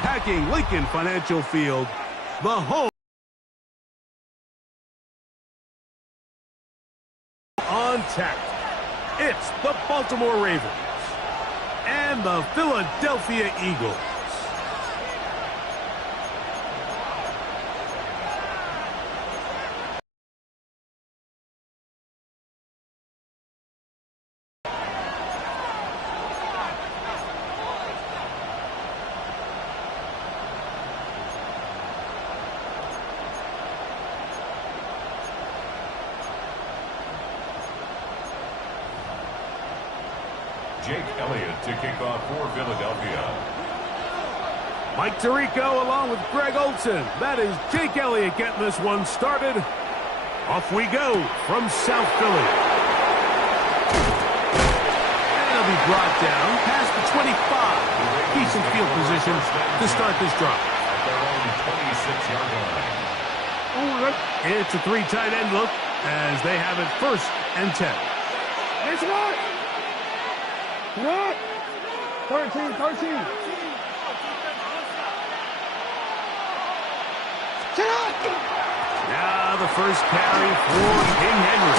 packing Lincoln Financial Field, the home on tap. It's the Baltimore Ravens and the Philadelphia Eagles. Jake Elliott to kick off for Philadelphia. Mike Tirico along with Greg Olson. That is Jake Elliott getting this one started. Off we go from South Philly. And it'll be brought down past the 25. Decent field position to start this drive. At their own 26-yard line. It's a three tight end look as they have it 1st and 10. It's right. What? 13. Now the first carry for King Henry.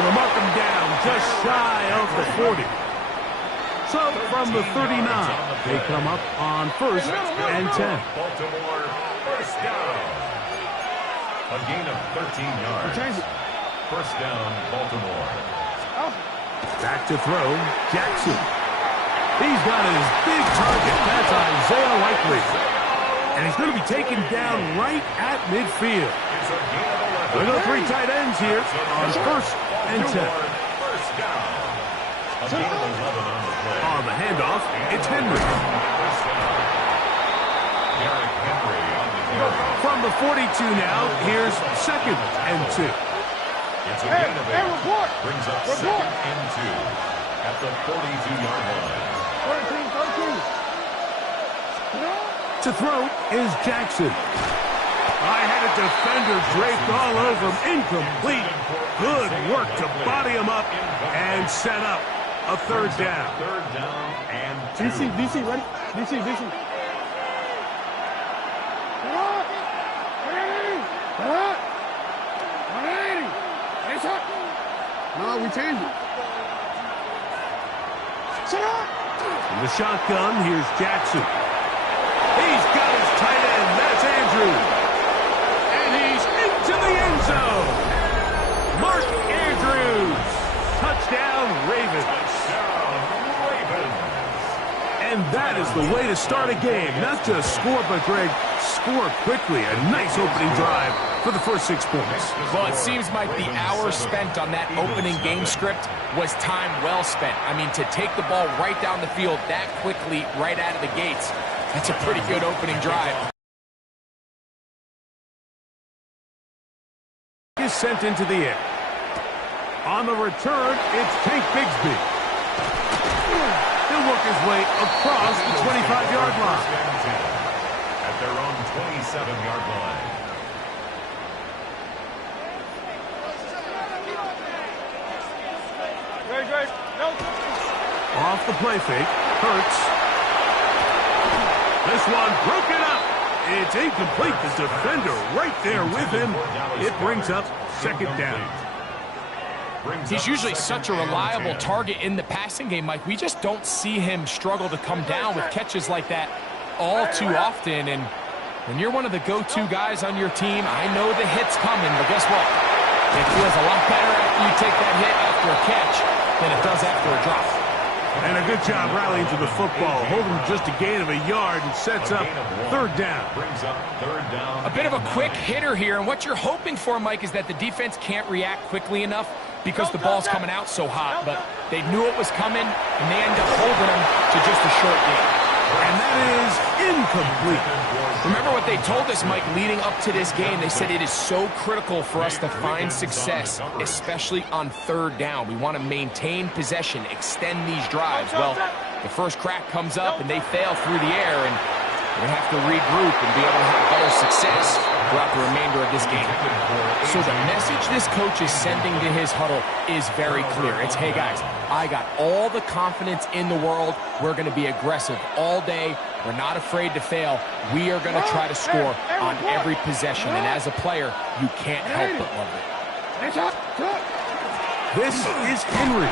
Gonna mark him down just shy of the 40. So from the 39, they come up on 1st and 10. Baltimore, first down. A gain of 13 yards. First down, Baltimore. Back to throw, Jackson. He's got his big target. That's Isaiah Likely. And he's going to be taken down right at midfield. We've got 3 tight ends here on 1st and 10. First down. A gain of 11 on the play. On the handoff, it's Henry. Derrick Henry on the carry. From the 42 now, here's 2nd and 2. It's a gain of 8. Brings up 2nd and 2 at the 42-yard line. 13. To throw is Jackson. I had a defender draped all over him. Incomplete. Good work to body him up and set up a 3rd down. 3rd down and 2. DC, ready? DC. No, we changed it. In the shotgun, here's Jackson. He's got his tight end. That's Andrews. And he's into the end zone. Mark Andrews. Touchdown, Ravens. And that is the way to start a game. Not just score, but, Greg, score quickly. A nice opening drive for the first 6 points. Well, it seems like the hour spent on that opening game script was time well spent. I mean, to take the ball right down the field that quickly, right out of the gates, that's a pretty good opening drive. Is sent into the air. On the return, it's Tank Bigsby. He'll work his way across the 25-yard line. At their own 27-yard line. Off the play fake, Hurts. This one broken up. It's incomplete. The defender right there with him. It brings up 2nd down. He's usually such a reliable target in the passing game, Mike. We just don't see him struggle to come down with catches like that all too often. And when you're one of the go-to guys on your team, I know the hit's coming, but guess what? It feels a lot better after you take that hit after a catch than it does after a drop. And a good job rallying to the football, holding just a gain of a yard and sets up 3rd down. Brings up 3rd down. A bit of a quick hitter here, and what you're hoping for, Mike, is that the defense can't react quickly enough because the ball's coming out so hot. But they knew it was coming, and they end up holding them to just a short gain. And that is incomplete. Remember what they told us, Mike, leading up to this game. They said it is so critical for us to find success, especially on 3rd down. We want to maintain possession, extend these drives. Well, the first crack comes up, and they fail through the air, and We're going to have to regroup and be able to have better success throughout the remainder of this game. So the message this coach is sending to his huddle is very clear. It's, hey guys, I got all the confidence in the world. We're going to be aggressive all day. We're not afraid to fail. We are going to try to score on every possession. And as a player, you can't help but love it. This is Henry.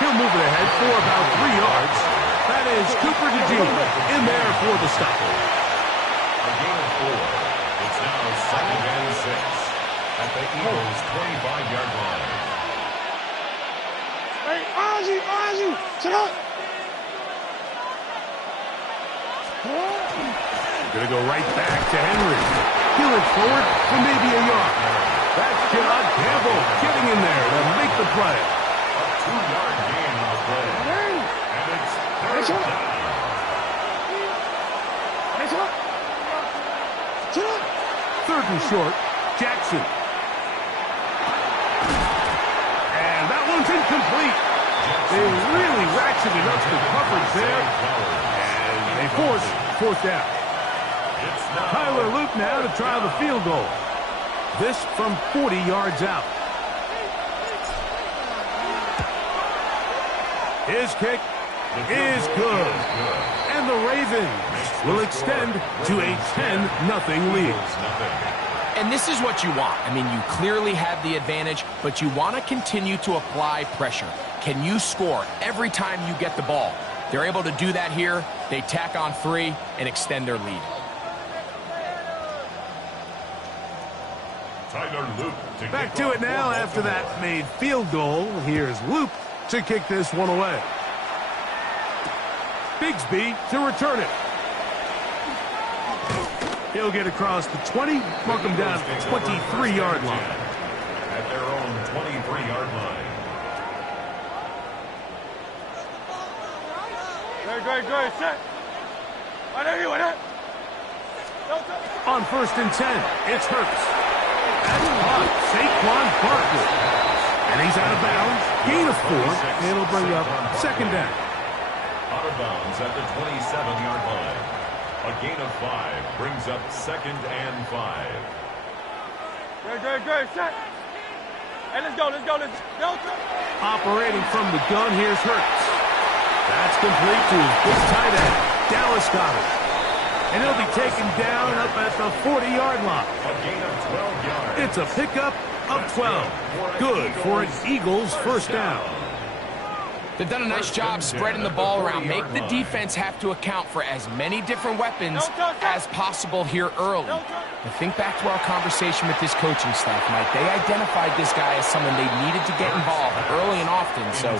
He'll move it ahead for about 3 yards. That is Cooper DeJean in there for the stop. A gain of 4. It's now 2nd and 6 at the Eagles' 25-yard line. Hey, Ozzy, sit up. Gonna go right back to Henry. Peeling forward for maybe a yard. That's John Campbell getting in there to make the play. A 2-yard gain on the play. And it's third down. Third and short, Jackson. And that one's incomplete. They really ratcheted up the coverage there. And they force 4th down. Tyler Luke now to try the field goal. This from 40 yards out. His kick is good. And the Ravens will extend to a 10-0 lead. And this is what you want. I mean, you clearly have the advantage, but you want to continue to apply pressure. Can you score every time you get the ball? They're able to do that here. They tack on 3 and extend their lead. Back to it now after that made field goal. Here's Luke to kick this one away. Bigsby to return it. He'll get across the 20, mark him down at the 23-yard line. At their own 23-yard line. Great, set. On 1st and 10, it's Hurts. That's caught Saquon Barkley. And he's out of bounds. Gain of 4, and it'll bring up 2nd down. Out of bounds at the 27-yard line. A gain of 5 brings up 2nd and 5. Great, set. Hey, let's go. Operating from the gun, here's Hurts. That's complete to his big tight end, Dallas Goedert. And he'll be taken down up at the 40-yard line. A gain of 12 yards. It's a pickup of 12. Good for an Eagles 1st down. They've done a nice job spreading the ball around. Make the defense have to account for as many different weapons as possible here early. But think back to our conversation with this coaching staff, Mike. They identified this guy as someone they needed to get involved early and often. So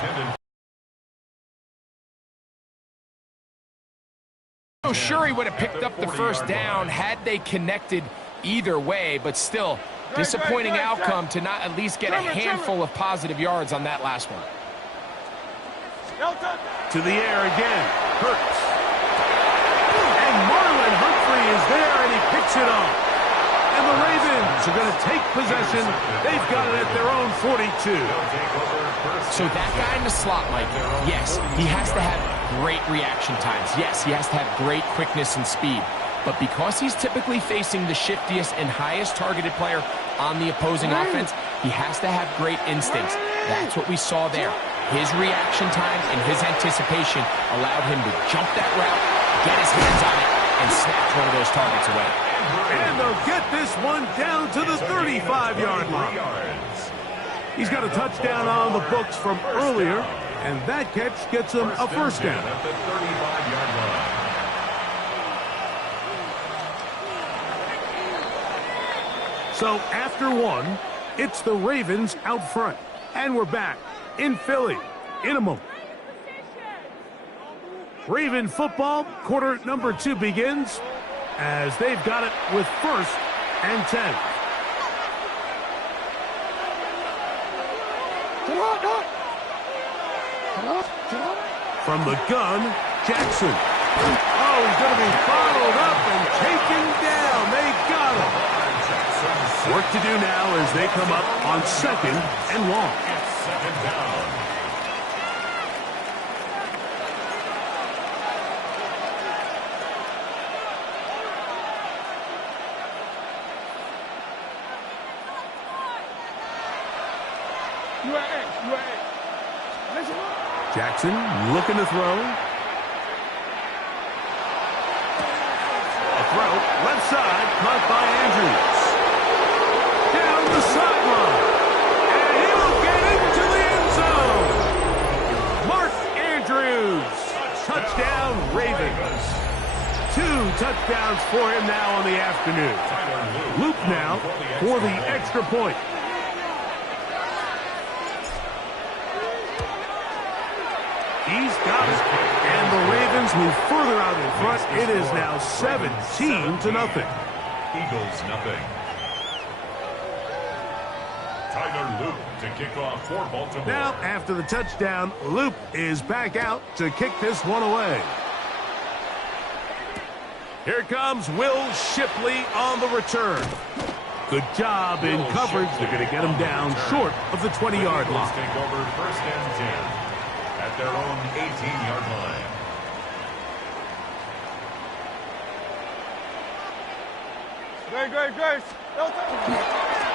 sure he would have picked up the 1st down had they connected either way, but still, disappointing outcome to not at least get a handful of positive yards on that last one. To the air again, Hurts. And Marlon Humphrey is there, and he picks it up. And the Ravens are going to take possession. They've got it at their own 42. So that guy in the slot, Mike, yes, he has to have great reaction times. Yes, he has to have great quickness and speed. But because he's typically facing the shiftiest and highest targeted player on the opposing offense, he has to have great instincts. That's what we saw there. His reaction time and his anticipation allowed him to jump that route, get his hands on it, and snatch one of those targets away. And they'll get this one down to the 35-yard line. He's got a touchdown on the books from earlier, and that catch gets him a 1st down. At the 35-yard line. So after 1, it's the Ravens out front. And we're back in Philly in a moment. Raven football, quarter number 2 begins as they've got it with 1st and 10. From the gun, Jackson. Oh, he's going to be followed up and taken down. They got him. Work to do now as they come up on 2nd and long. 2nd down. You at X. You at X. Listen up. Jackson looking to throw. A throw, left side, caught by Andrews. Down the sideline. And he will get into the end zone. Mark Andrews. Touchdown, Ravens. 2 touchdowns for him now on the afternoon. Luke now for the extra point. He's got it. And the Ravens move further out in front. It is now 17-0. Eagles nothing. Tyler Luke to kick off for Baltimore. Now, after the touchdown, Luke is back out to kick this one away. Here comes Will Shipley on the return. Good job in coverage. They're going to get him down short of the 20-yard line. Take over 1st and 10 at their own 18-yard line. Great.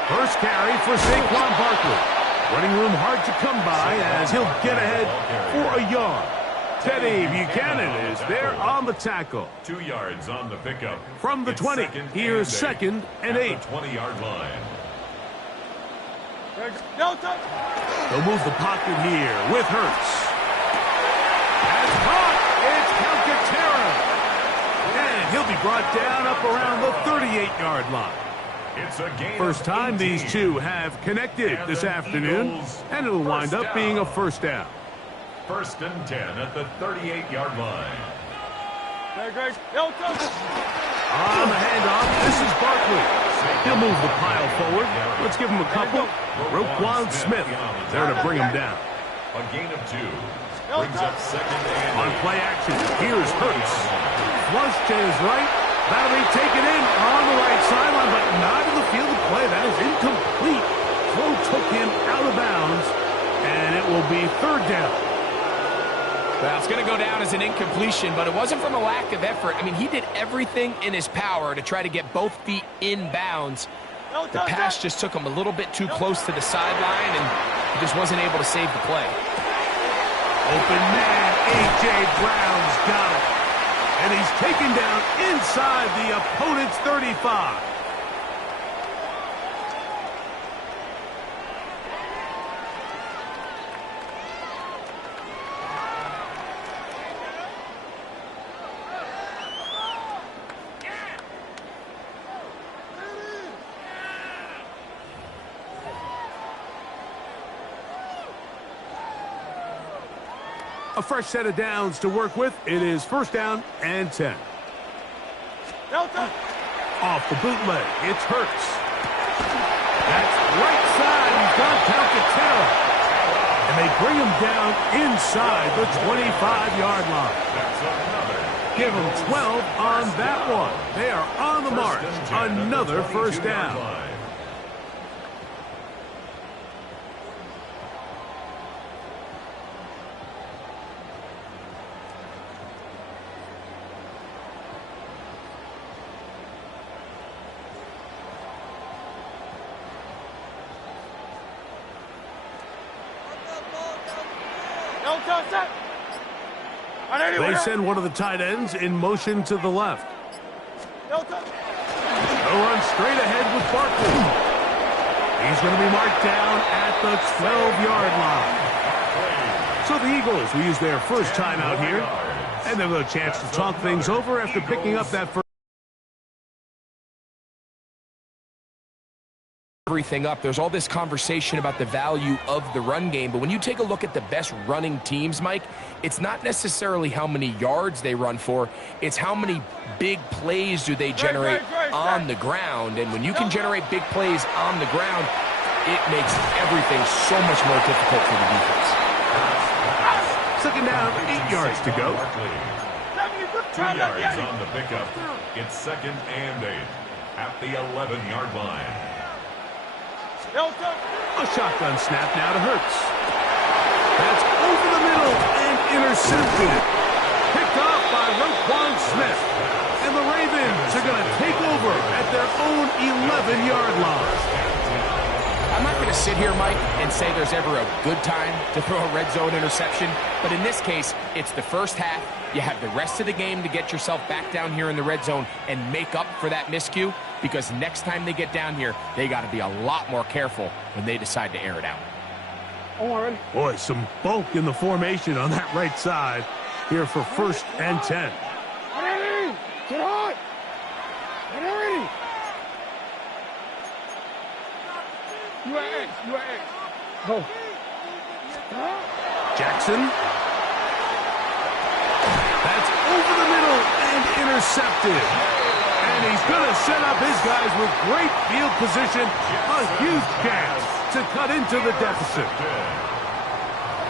First carry for Saquon Barkley. Running room hard to come by as he'll get ahead for a yard. Teddy Buchanan is there on the tackle. 2 yards on the pickup. From the 20, here's 2nd and 8. At the 20-yard line. They'll move the pocket here with Hurts. That's caught. It's Calcaterra. And he'll be brought down up around the 38-yard line. It's a gain. First time these two have connected this afternoon, and it'll wind up being a first down. 1st and 10 at the 38-yard line. On the handoff, this is Barkley. He'll move the pile forward. Let's give him a couple. Roquan Smith there to bring him down. A gain of 2. Brings up 2nd and 8. On play action, here's Hurts. Flush to his right. That'll be taken in on the right sideline, but not in the field of play. That is incomplete. Throw took him out of bounds, and it will be 3rd down. Well, it's going to go down as an incompletion, but it wasn't from a lack of effort. I mean, he did everything in his power to try to get both feet in bounds. The pass just took him a little bit too close to the sideline, and he just wasn't able to save the play. Open man, A.J. Brown's got it. And he's taken down inside the opponent's 35. A fresh set of downs to work with. It is 1st down and 10. Off the bootleg, it's Hurts. That's right side. He's got Calcaterra. And they bring him down inside the 25-yard line. Give him 12 on that one. They are on the march. Another 1st down. They send one of the tight ends in motion to the left. They'll run straight ahead with Barkley. He's going to be marked down at the 12-yard line. So the Eagles will use their first timeout here, and they'll have a chance to talk things over after picking up that first. Everything up. There's all this conversation about the value of the run game, but when you take a look at the best running teams, Mike, it's not necessarily how many yards they run for, it's how many big plays do they generate on the ground. And when you can generate big plays on the ground, it makes everything so much more difficult for the defense. 2nd down, 8 yards to go. 2 yards on the pickup. It's 2nd and 8 at the 11-yard line. A shotgun snap now to Hurts. That's over the middle and intercepted. Picked off by Roquan Smith. And the Ravens are going to take over at their own 11-yard line. I I'm not going to sit here, Mike, and say there's ever a good time to throw a red zone interception, but in this case, it's the first half. You have the rest of the game to get yourself back down here in the red zone and make up for that miscue, because next time they get down here, they got to be a lot more careful when they decide to air it out. Boy, some bulk in the formation on that right side here for 1st and 10. Get on! Get ready! You are X. Go. Jackson. That's over the middle and intercepted. And he's going to set up his guys with great field position. A huge chance to cut into the deficit.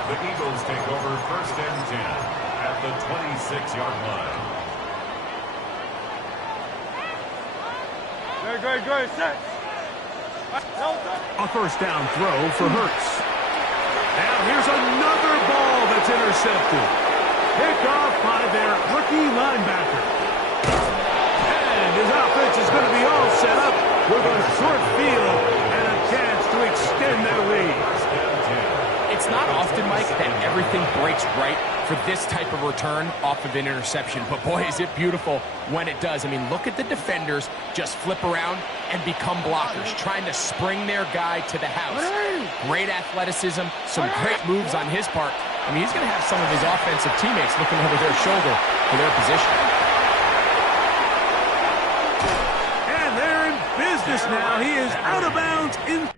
The Eagles take over 1st and 10 at the 26-yard line. Good. Set. A 1st down throw for Hurts. Now here's another ball that's intercepted. Picked off by their rookie linebacker. And his offense is going to be all set up with a short field and a chance to extend that lead. It's not often, Mike, that everything breaks right for this type of return off of an interception. But boy, is it beautiful when it does. I mean, look at the defenders just flip around and become blockers, trying to spring their guy to the house. Great athleticism, some great moves on his part. I mean, he's going to have some of his offensive teammates looking over their shoulder for their position. And they're in business now. He is out of bounds inside